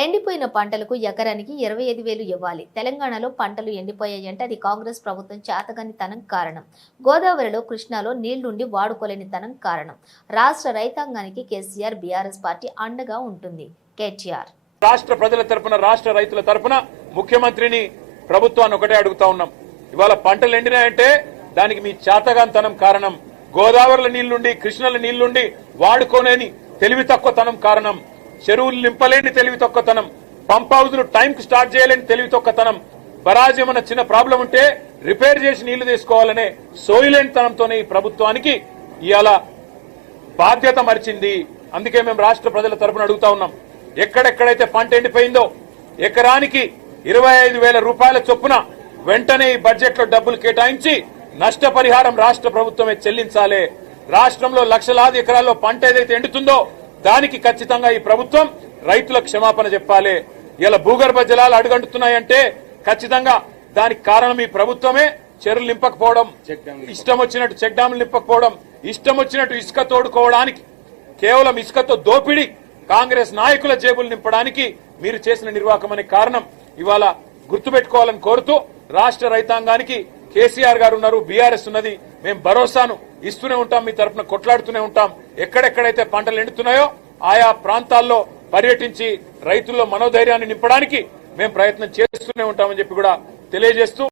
ఎండిపోయిన పంటలకు ఎకరానికి 25,000 ఇవ్వాలి. తెలంగాణలో పంటలు ఎండిపోయాయంటే అది కాంగ్రెస్ ప్రభుత్వం చేతగాని తనం కారణం. గోదావరిలో, కృష్ణాలో నీళ్లుండి వాడుకోలేని తనం కారణం. రాష్ట్ర రైతాంగానికి కేసీఆర్, బీఆర్ఎస్ పార్టీ అండగా ఉంటుంది. కేటీఆర్ రాష్ట్ర ప్రజల తరపున, రాష్ట్ర రైతుల తరపున ముఖ్యమంత్రిని, ప్రభుత్వాన్ని ఒకటే అడుగుతా ఉన్నాం. ఇవాళ పంటలు ఎండినాయంటే దానికి మీ చేతగానితనం కారణం. గోదావరిలో నీళ్లుండి, కృష్ణల నీళ్లుండి వాడుకోలేని తెలివి తక్కువతనం కారణం. చెరువులు నింపలేని తెలివి తక్కువతనం. పంప్ హౌజ్లు టైంకి స్టార్ట్ చేయలేని తెలివి తక్కువతనం. బరాజ్ ఏమన్నా చిన్న ప్రాబ్లం ఉంటే రిపేర్ చేసి నీళ్లు తీసుకోవాలనే సోయిలేనితనంతోనే ఈ ప్రభుత్వానికి ఇవాళ బాధ్యత మరిచింది. అందుకే మేము రాష్ట్ర ప్రజల తరపున అడుగుతా ఉన్నాం. ఎక్కడెక్కడైతే పంట ఎండిపోయిందో ఎకరానికి 25,000 రూపాయల చొప్పున వెంటనే ఈ బడ్జెట్ లో డబ్బులు కేటాయించి నష్టపరిహారం రాష్ట్ర ప్రభుత్వమే చెల్లించాలి. రాష్ట్రంలో లక్షలాది ఎకరాల్లో పంట ఏదైతే ఎండుతుందో దానికి ఖచ్చితంగా ఈ ప్రభుత్వం రైతులకు క్షమాపణ చెప్పాలి. ఇలా భూగర్భ జలాలు అడుగంటున్నాయంటే ఖచ్చితంగా దానికి కారణం ఈ ప్రభుత్వమే. చెరువులు నింపకపోవడం, ఇష్టం వచ్చినట్టు చెక్ డ్యాములు నింపకపోవడం, ఇష్టం వచ్చినట్టు ఇసుక తోడుకోవడానికి, కేవలం ఇసుకతో దోపిడీ కాంగ్రెస్ నాయకుల జేబులు నింపడానికి మీరు చేసిన నిర్వాహకం అనే కారణం ఇవాళ గుర్తుపెట్టుకోవాలని కోరుతూ రాష్ట్ర రైతాంగానికి కేసీఆర్ గారు ఉన్నారు, బీఆర్ఎస్ ఉన్నది. మేము భరోసాను ఇస్తూనే ఉంటాం, మీ తరఫున కొట్లాడుతూనే ఉంటాం. ఎక్కడెక్కడైతే పంటలు ఎండుతున్నాయో ఆయా ప్రాంతాల్లో పర్యటించి రైతుల్లో మనోధైర్యాన్ని నింపడానికి మేము ప్రయత్నం చేస్తూనే ఉంటామని చెప్పి కూడా తెలియజేస్తూ